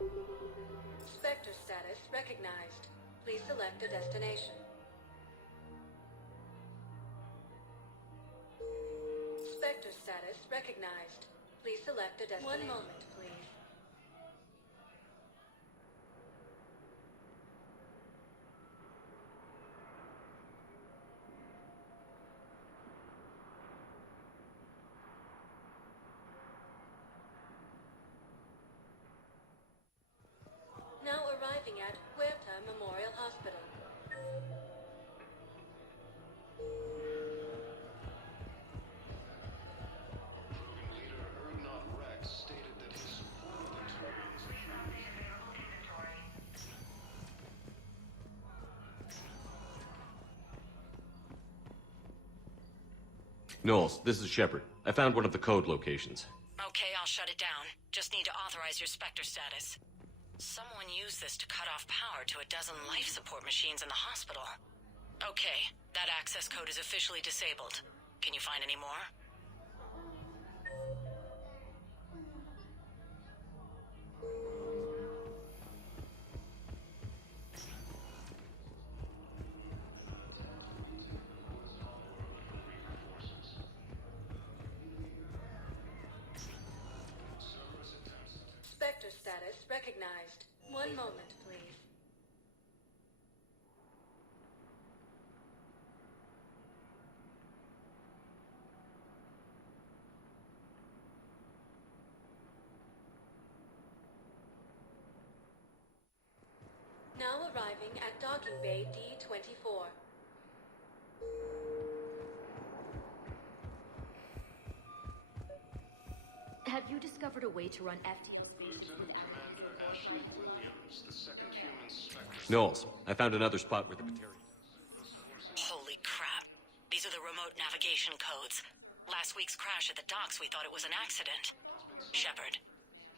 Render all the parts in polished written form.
Spectre status recognized. Please select a destination. Spectre status recognized. Please select a destination. One moment, please. Now arriving at Huerta Memorial Hospital. Leader Erdnot Rex stated that he supported the Turians. Knowles, this is Shepard. I found one of the code locations. Okay, I'll shut it down. Just need to authorize your Spectre status. Someone used this to cut off power to a dozen life support machines in the hospital. Okay, that access code is officially disabled. Can you find any more? Spectre status recognized. One moment, please. Now arriving at Docking Bay D-24. Have you discovered a way to run FTL stations Lieutenant without... Commander Ashley Williams, the second human Spectre. Knowles, I found another spot where the Batarian... Holy crap. These are the remote navigation codes. Last week's crash at the docks, we thought it was an accident. Shepard,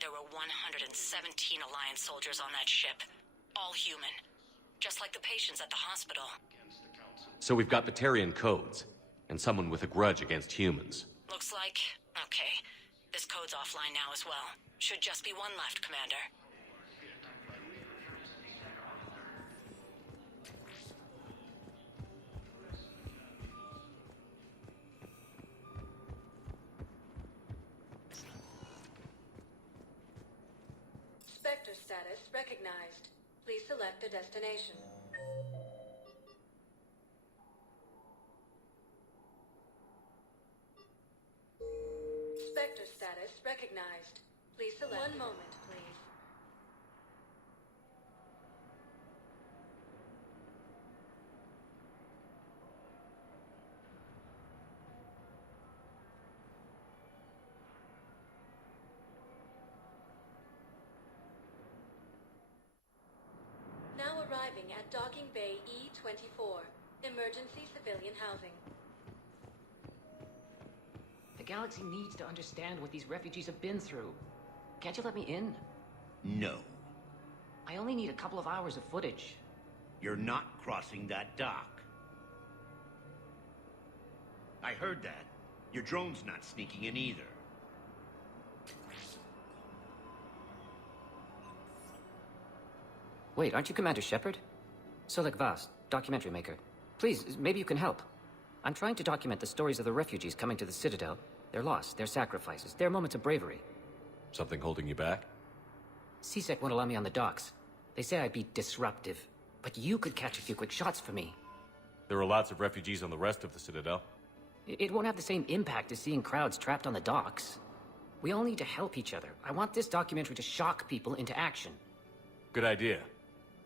there were 117 Alliance soldiers on that ship. All human. Just like the patients at the hospital. So we've got Batarian codes, and someone with a grudge against humans. Looks like... okay. This code's offline now as well. Should just be one left, Commander. Spectre status recognized. Please select a destination. Spectre status recognized. Please select... One moment, please. Now arriving at Docking Bay E-24. Emergency civilian housing. The galaxy needs to understand what these refugees have been through. Can't you let me in? No. I only need a couple of hours of footage. You're not crossing that dock. I heard that. Your drone's not sneaking in either. Wait, aren't you Commander Shepard? Solek Vast, documentary maker. Please, maybe you can help. I'm trying to document the stories of the refugees coming to the Citadel. Their loss, their sacrifices, their moments of bravery. Something holding you back? CSEC won't allow me on the docks. They say I'd be disruptive. But you could catch a few quick shots for me. There are lots of refugees on the rest of the Citadel. It won't have the same impact as seeing crowds trapped on the docks. We all need to help each other. I want this documentary to shock people into action. Good idea.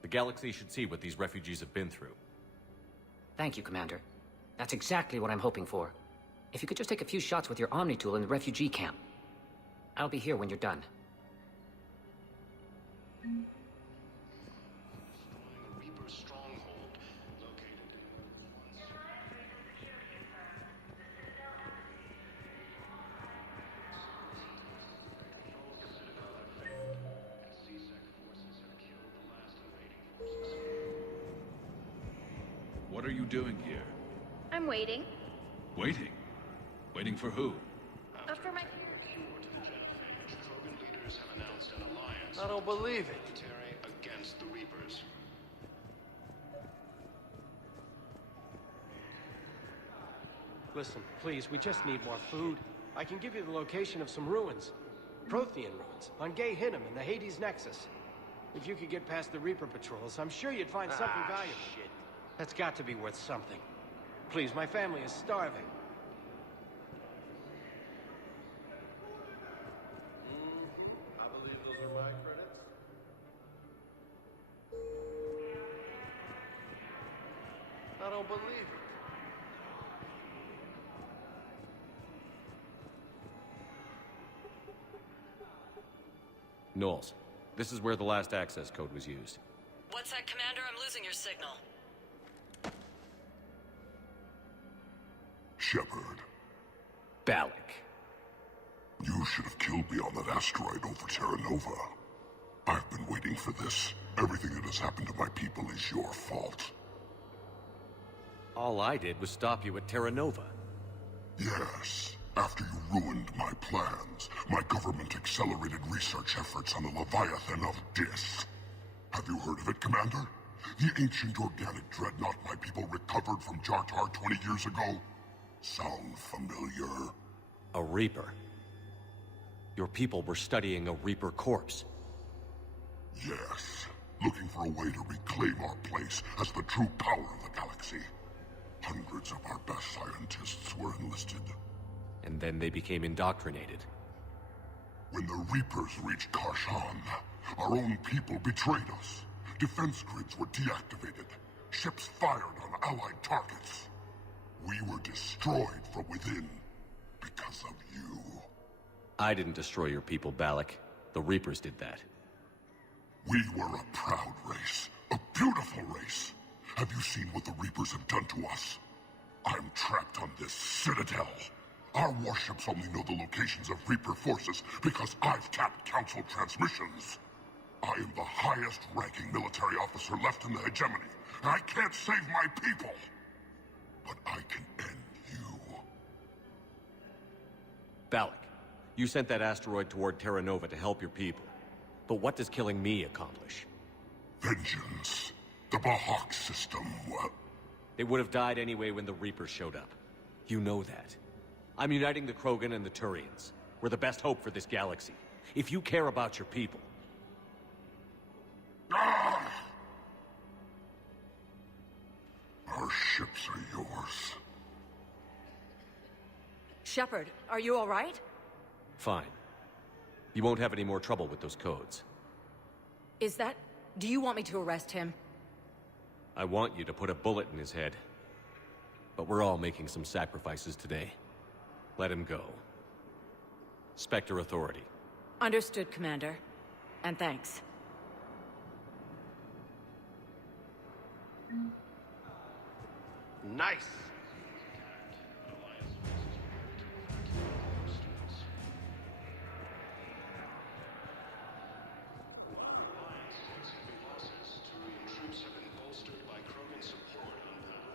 The galaxy should see what these refugees have been through. Thank you, Commander. That's exactly what I'm hoping for. If you could just take a few shots with your Omni tool in the refugee camp. I'll be here when you're done. Reaper stronghold located. What are you doing here? I'm waiting. Waiting? Waiting for who? For my... Cure to the genophage, Krogan leaders have announced an alliance I don't believe it. military against the Reapers. Listen, please, we just need more food. I can give you the location of some ruins. Prothean ruins, on Gay Hinnom in the Hades Nexus. If you could get past the Reaper patrols, I'm sure you'd find something valuable. Shit. That's got to be worth something. Please, my family is starving. I believe those are my credits. I don't believe it. Knowles, this is where the last access code was used. What's that, Commander? I'm losing your signal. Shepard, Balak. you should have killed me on that asteroid over Terra Nova. I've been waiting for this. Everything that has happened to my people is your fault. All I did was stop you at Terra Nova. Yes. After you ruined my plans, my government accelerated research efforts on the Leviathan of Dis. Have you heard of it, Commander? The ancient organic dreadnought my people recovered from Jartar 20 years ago? Sound familiar? A Reaper. Your people were studying a Reaper corpse. Yes. Looking for a way to reclaim our place as the true power of the galaxy. Hundreds of our best scientists were enlisted. And then they became indoctrinated. When the Reapers reached Karshan, our own people betrayed us. Defense grids were deactivated. Ships fired on Allied targets. We were destroyed from within because of you. I didn't destroy your people, Balak. The Reapers did that. We were a proud race. A beautiful race. Have you seen what the Reapers have done to us? I'm trapped on this citadel. Our warships only know the locations of Reaper forces because I've tapped Council transmissions. I am the highest-ranking military officer left in the hegemony, and I can't save my people. But I can end you. Balak, you sent that asteroid toward Terra Nova to help your people. But what does killing me accomplish? Vengeance. The Bahak system, well... They would have died anyway when the Reapers showed up. You know that. I'm uniting the Krogan and the Turians. We're the best hope for this galaxy. If you care about your people... Ah! Our ships are yours. Shepard, are you all right? Fine. You won't have any more trouble with those codes. Is that... Do you want me to arrest him? I want you to put a bullet in his head. But we're all making some sacrifices today. Let him go. Spectre Authority. Understood, Commander. And thanks. Nice. Turian troops have been bolstered by Krogan support on Pal.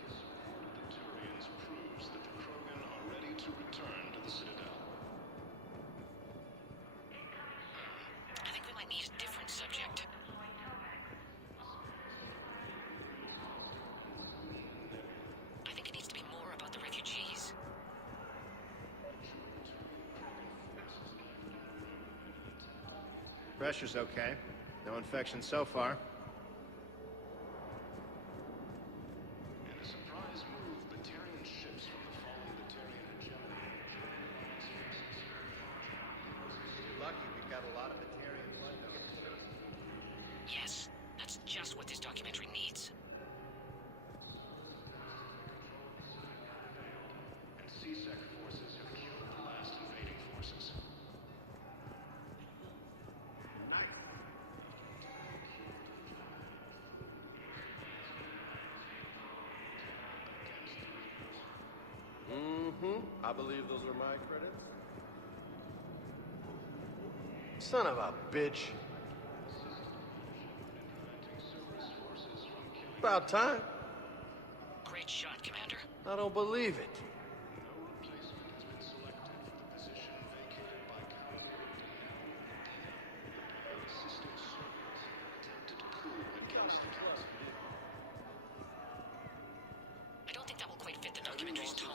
His support of the Turians proves that the Krogan are ready to return to the Citadel. I think we might need a different subject. I think it needs to be more about the refugees. Pressure's okay. No infection so far. In a surprise move, Batarian ships from the fallen Batarian hegemony. You're lucky we've got a lot of Batarian blood donors. Yes, that's just what this documentary needs. And CSEC forces have killed the last invading forces. I believe those are my credits. Son of a bitch. About time. Great shot, Commander. I don't believe it. documentary's toned.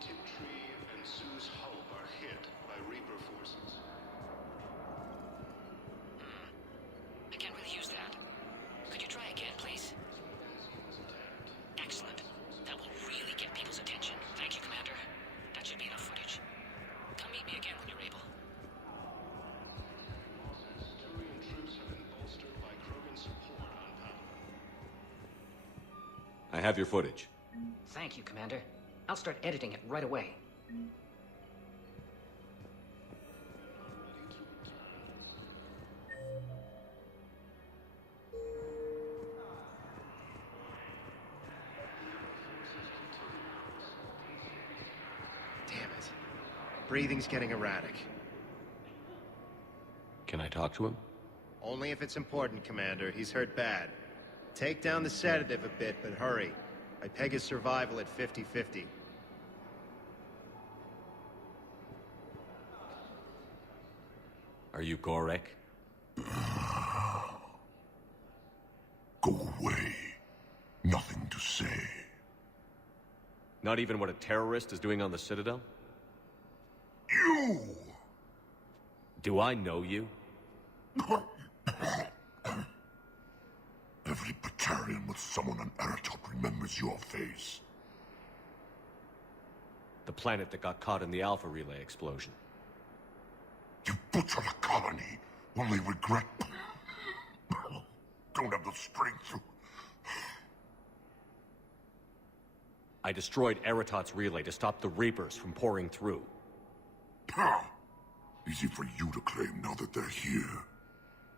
Tiptree and Sue's Hope are hit by Reaper forces. I can't really use that. Could you try again, please? Excellent. That will really get people's attention. Thank you, Commander. That should be enough footage. Come meet me again when you're able. Turian troops have been bolstered by Krogan support on Pal. I have your footage. Thank you, Commander. I'll start editing it right away. Damn it. Breathing's getting erratic. Can I talk to him? Only if it's important, Commander. He's hurt bad. Take down the sedative a bit, but hurry. I peg his survival at 50-50. Are you Gorek? Go away. Nothing to say. Not even what a terrorist is doing on the Citadel? You! Do I know you? Every Batarian with someone on Eratop remembers your face. The planet that got caught in the Alpha Relay explosion. You butchered a colony, only regret... Don't have the strength to... I destroyed Eratot's relay to stop the Reapers from pouring through. Easy for you to claim now that they're here.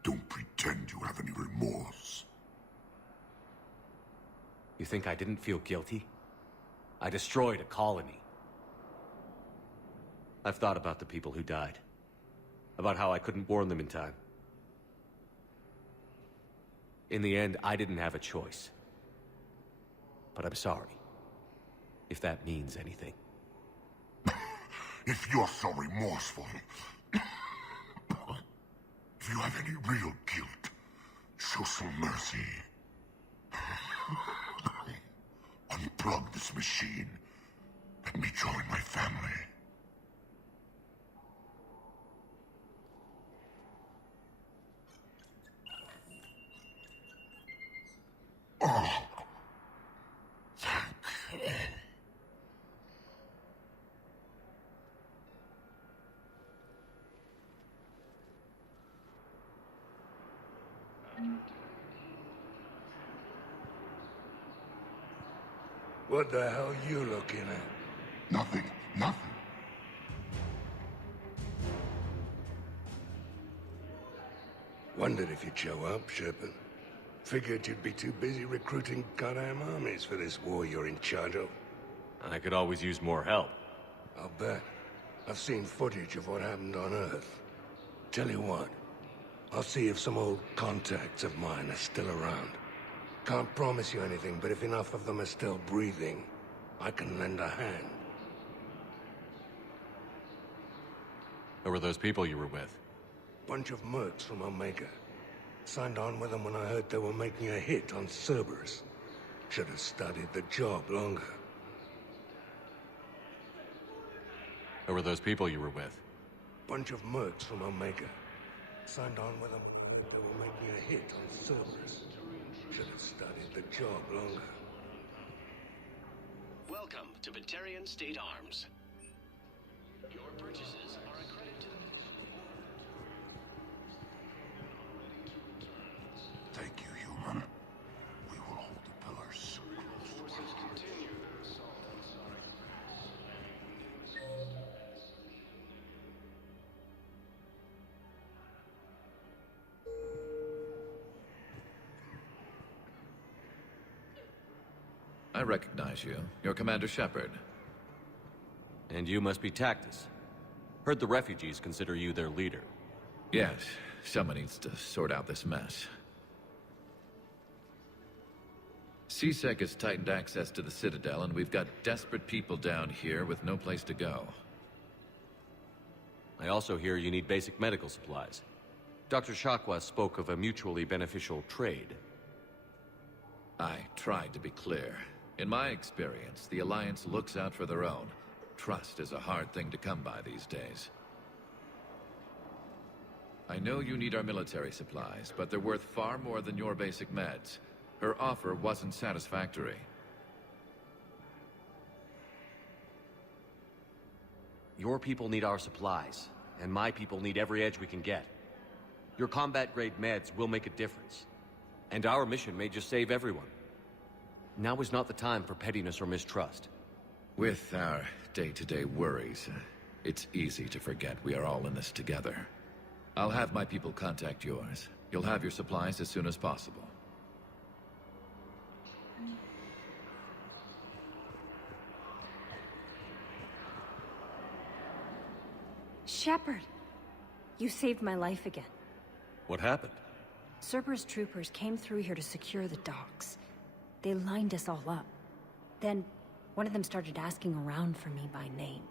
Don't pretend you have any remorse. You think I didn't feel guilty? I destroyed a colony. I've thought about the people who died. About how I couldn't warn them in time. In the end, I didn't have a choice. But I'm sorry. If that means anything. If you're so remorseful... if you have any real guilt, show some mercy. Unplug this machine. Let me join my family. Oh. Thank you. What the hell you looking at? Nothing. Nothing. Wondered if you'd show up, Shepard. Figured you'd be too busy recruiting goddamn armies for this war you're in charge of. I could always use more help. I'll bet. I've seen footage of what happened on Earth. Tell you what, I'll see if some old contacts of mine are still around. Can't promise you anything, but if enough of them are still breathing, I can lend a hand. Who were those people you were with? Bunch of mercs from Omega. Signed on with them when I heard they were making a hit on Cerberus. Should have studied the job longer. Who were those people you were with? Bunch of mercs from Omega. Signed on with them when they were making a hit on Cerberus. Should have studied the job longer. Welcome to Batarian State Arms. Your purchases are a credit to the mission. Thank you, human. We will hold the pillars. Forces continue their assault on Sarek. I recognize you. You're Commander Shepard. And you must be Tactus. Heard the refugees consider you their leader. Yes, someone needs to sort out this mess. CSEC has tightened access to the Citadel, and we've got desperate people down here with no place to go. I also hear you need basic medical supplies. Dr. Shakwa spoke of a mutually beneficial trade. I tried to be clear. In my experience, the Alliance looks out for their own. Trust is a hard thing to come by these days. I know you need our military supplies, but they're worth far more than your basic meds. Her offer wasn't satisfactory. Your people need our supplies, and my people need every edge we can get. Your combat-grade meds will make a difference. And our mission may just save everyone. Now is not the time for pettiness or mistrust. With our day-to-day worries, it's easy to forget we are all in this together. I'll have my people contact yours. You'll have your supplies as soon as possible. Shepard! You saved my life again. What happened? Cerberus troopers came through here to secure the docks. They lined us all up. Then, one of them started asking around for me by name.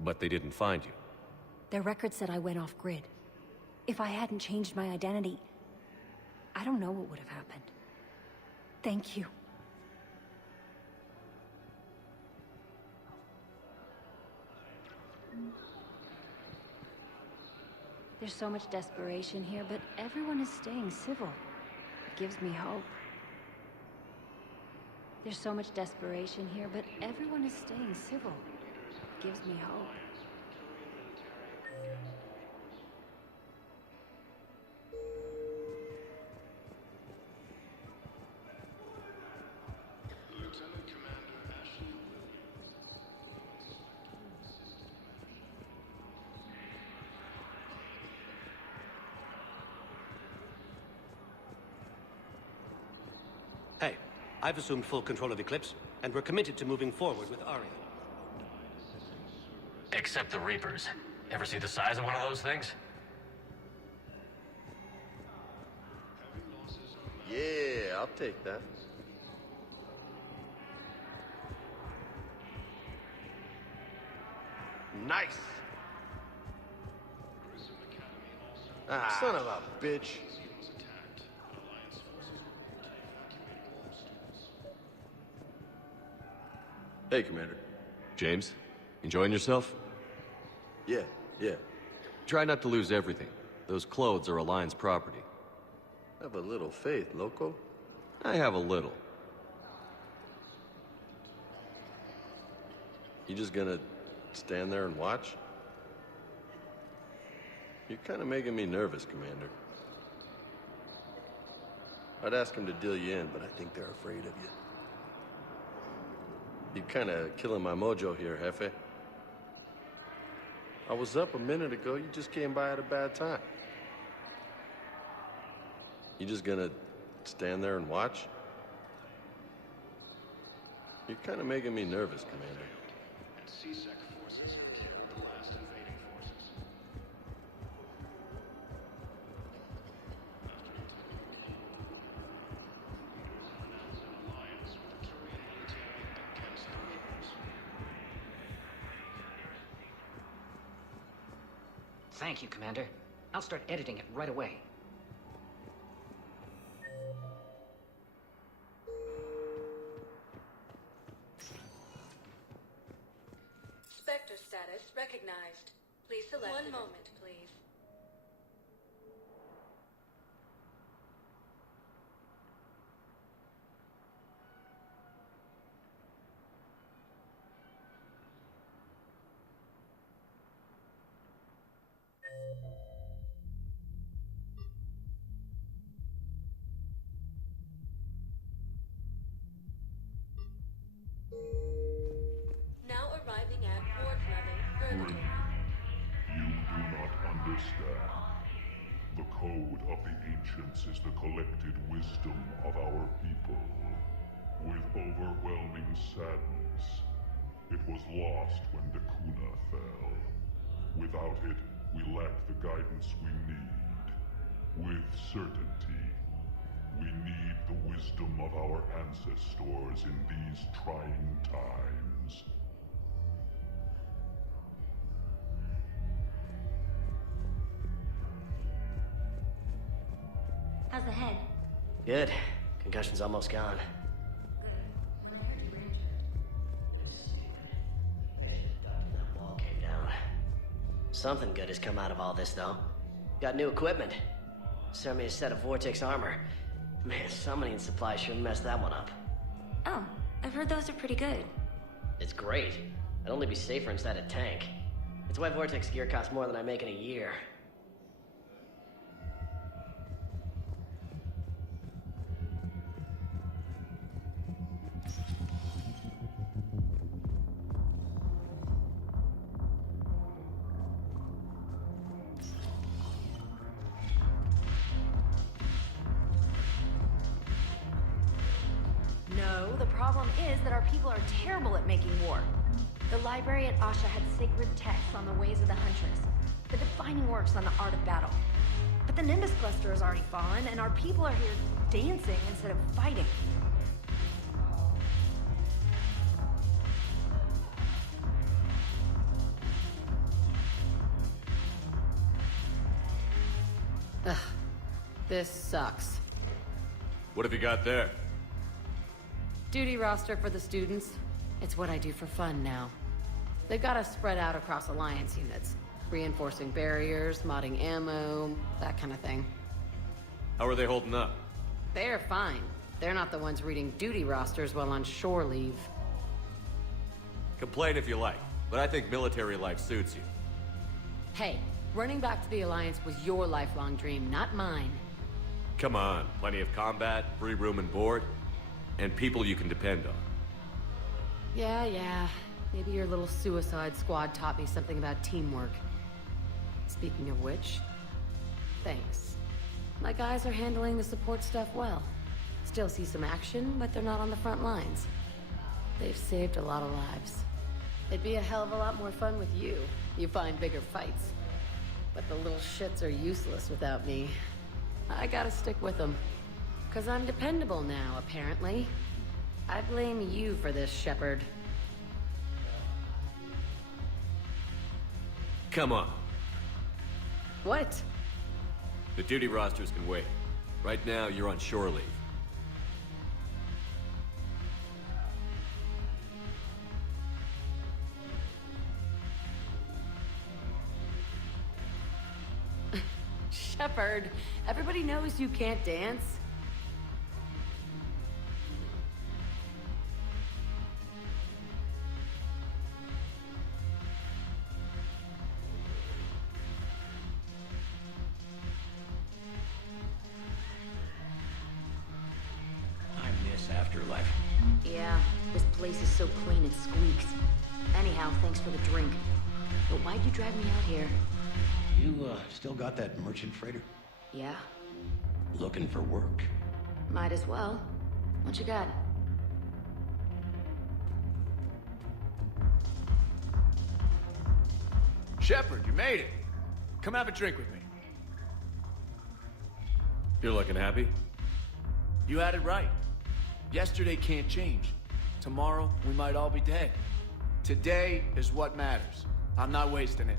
But they didn't find you. Their record said I went off-grid. If I hadn't changed my identity, I don't know what would have happened. Thank you. There's so much desperation here, but everyone is staying civil. It gives me hope. There's so much desperation here, but everyone is staying civil. It gives me hope. Lieutenant Commander Ashley. Hey, I've assumed full control of Eclipse, and we're committed to moving forward with Aria. Except the Reapers. Ever see the size of one of those things? Yeah, I'll take that. Nice! Son of a bitch. Hey, Commander. James, enjoying yourself? Yeah. Try not to lose everything. Those clothes are Alliance property. Have a little faith, loco. I have a little. You just gonna stand there and watch? You're kind of making me nervous, Commander. I'd ask them to deal you in, but I think they're afraid of you. You're kind of killing my mojo here, Jefe. I was up a minute ago, you just came by at a bad time. You just gonna stand there and watch? You're kind of making me nervous, Commander. And C-Sec forces have killed the last invading forces. Announce an alliance with the Turian military against the Reapers. Thank you, Commander. I'll start editing it right away. Spectre status recognized. Please select. One moment, please. Now arriving at ward level, Vertigo. You do not understand. The code of the ancients is the collected wisdom of our people. With overwhelming sadness, it was lost when Dakuna fell. Without it, we lack the guidance we need. With certainty, we need the wisdom of our ancestors in these trying times. How's the head? Good. Concussion's almost gone. Something good has come out of all this, though. Got new equipment. Sent me a set of Vortex armor. Man, summoning supplies sure messed that one up. Oh, I've heard those are pretty good. It's great. I'd only be safer inside a tank. It's why Vortex gear costs more than I make in a year. No, the problem is that our people are terrible at making war. The library at Asha had sacred texts on the ways of the Huntress, the defining works on the art of battle. But the Nimbus cluster has already fallen, and our people are here dancing instead of fighting. Ugh. This sucks. What have you got there? Duty roster for the students. It's what I do for fun now. They've got us spread out across Alliance units. Reinforcing barriers, modding ammo, that kind of thing. How are they holding up? They're fine. They're not the ones reading duty rosters while on shore leave. Complain if you like, but I think military life suits you. Hey, running back to the Alliance was your lifelong dream, not mine. Come on, plenty of combat, free room and board, and people you can depend on. Yeah. Maybe your little suicide squad taught me something about teamwork. Speaking of which, thanks. My guys are handling the support stuff well. Still see some action, but they're not on the front lines. They've saved a lot of lives. It'd be a hell of a lot more fun with you. You find bigger fights. But the little shits are useless without me. I gotta stick with them. 'Cause I'm dependable now, apparently. I blame you for this, Shepard. Come on. What? The duty rosters can wait. Right now, you're on shore leave. Shepard, everybody knows you can't dance. I miss Afterlife. Yeah, this place is so clean it squeaks. Anyhow, thanks for the drink. But why'd you drag me out here? You, still got that merchant freighter? Yeah, Looking for work? might as well. What you got? Shepard, you made it. Come have a drink with me. You're looking happy? You had it right. Yesterday can't change. Tomorrow, we might all be dead. Today is what matters. I'm not wasting it.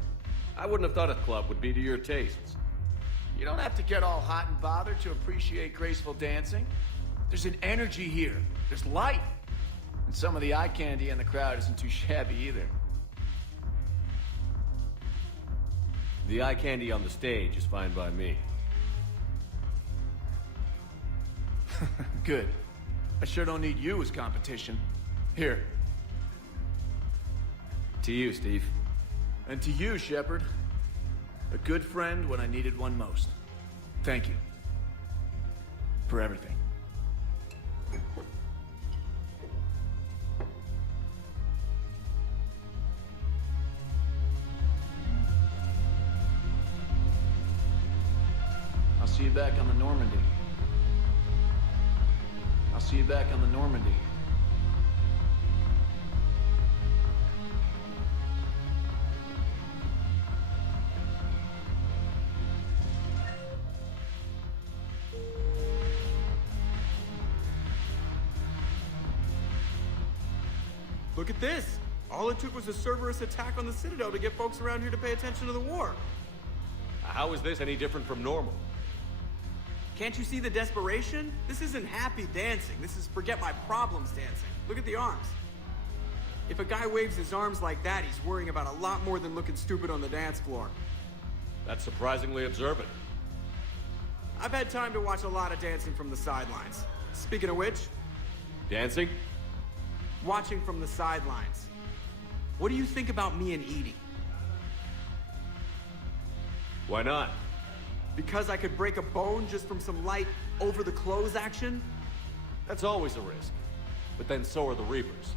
I wouldn't have thought a club would be to your tastes. You don't have to get all hot and bothered to appreciate graceful dancing. There's an energy here. There's light. And some of the eye candy in the crowd isn't too shabby either. The eye candy on the stage is fine by me. Good. I sure don't need you as competition. Here. To you, Steve. And to you, Shepard. A good friend when I needed one most. Thank you. For everything. I'll see you back on the Normandy. I'll see you back on the Normandy. Look at this! All it took was a Cerberus attack on the Citadel to get folks around here to pay attention to the war. How is this any different from normal? Can't you see the desperation? This isn't happy dancing. This is forget my problems dancing. Look at the arms. If a guy waves his arms like that, he's worrying about a lot more than looking stupid on the dance floor. That's surprisingly observant. I've had time to watch a lot of dancing from the sidelines. Speaking of which... Dancing? Watching from the sidelines. What do you think about me and Edie? Why not? Because I could break a bone just from some light over-the-clothes action? That's always a risk. But then so are the Reapers.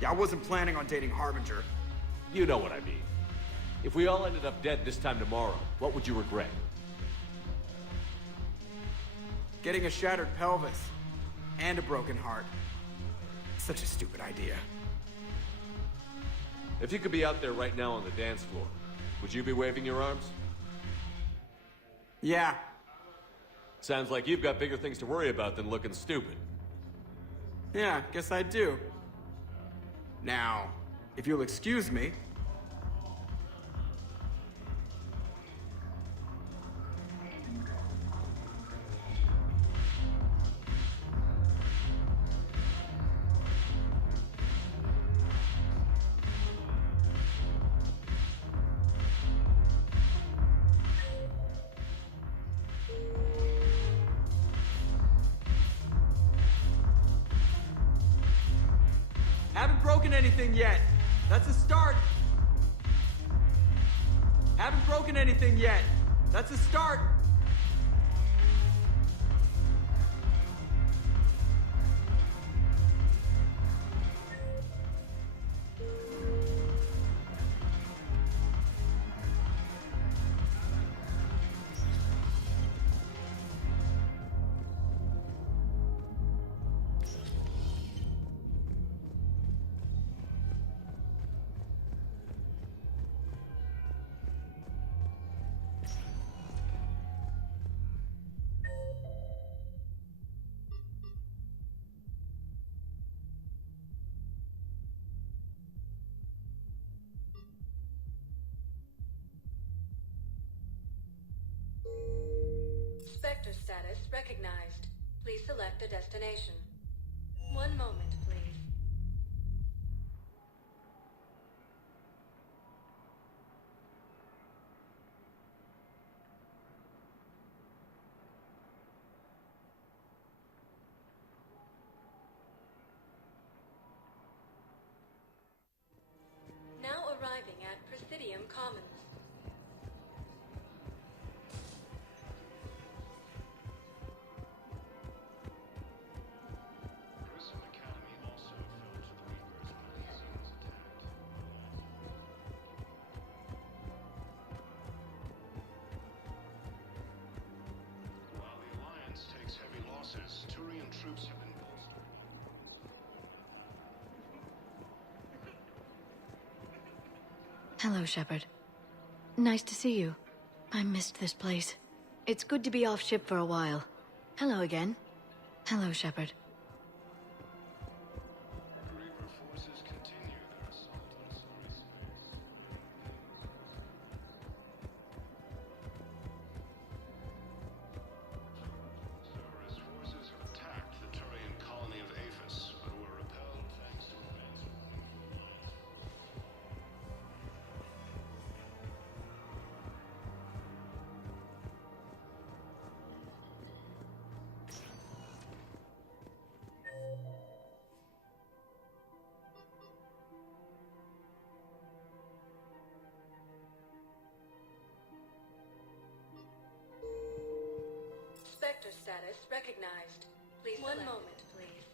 Yeah, I wasn't planning on dating Harbinger. You know what I mean. If we all ended up dead this time tomorrow, what would you regret? Getting a shattered pelvis. And a broken heart. Such a stupid idea. If you could be out there right now on the dance floor, would you be waving your arms? Yeah. Sounds like you've got bigger things to worry about than looking stupid. Yeah, guess I do. Now, if you'll excuse me... Haven't broken anything yet. That's a start. Haven't broken anything yet. That's a start. Spectre status recognized. Please select a destination. One moment, please. Now arriving at Presidium Commons. Turian troops have been bolstered. Hello, Shepard. Nice to see you. I missed this place. It's good to be off ship for a while. Hello again. Hello, Shepard. Reaper forces continue their assault on Solis. Cerberus forces have attacked the Turian colony of Aphis, but were repelled thanks to advanced. Spectre status recognized. Please one moment, please.